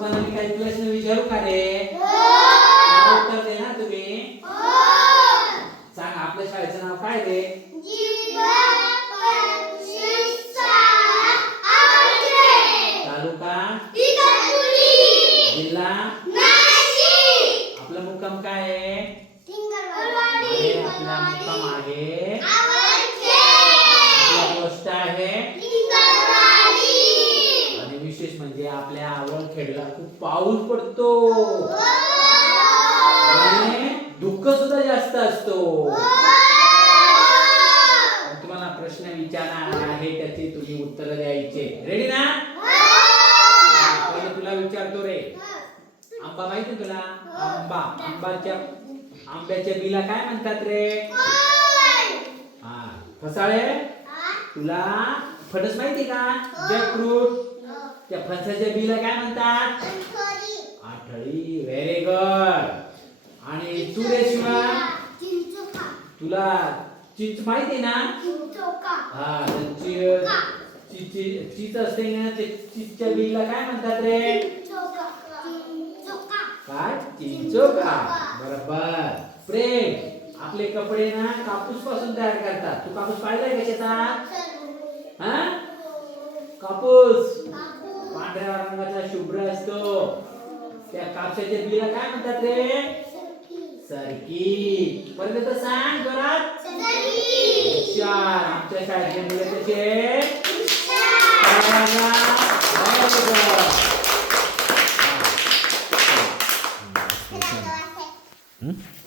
तुम्हाला मी काही प्रश्न विचारू का रे? मला उत्तर दे ना तुम्ही. सांग आपल्या शाळेचं नाव काय रे? तालुका? जिल्हा? आपला मुक्काम काय आहे? आपला विशेष म्हणजे आपल्या आवड खेळला खूप पाऊस पडतो. आणि दुःख सुद्धा जास्त असतो. तुम्हाला प्रश्न विचारणार आहे त्याची तुम्ही उत्तर द्यायचे. रेडी ना? तुला विचारतो रे? आंबा माहिती तुला? आंबा. आंबाच्या आंब्याच्या बिला काय म्हणतात रे? हा फसाळे? तुला फणस माहिती का? जॅकफ्रूट? त्या फणसाच्या बिला काय म्हणतात? आठळी. व्हेरी गुड आणि तू रेश्मा तुला चिंच माहिती ना? हा चिंच असते ना ते चिंचच्या बिला काय म्हणतात रे? काय? चिंचोका बरोबर. प्रेम. आपले कपडे ना कापूसपासून तयार करतात. तू कापूस पाहिलाय का शेतात? हा? कापूस. पांढऱ्या रंगाचा शुभ्र असतो त्या कापसाच्या बिला काय म्हणतात रे सरकी परत एकदा सांग जोरात हुशार आमच्या शाळेतले मुले कसे कळायला? Very good. हम्म?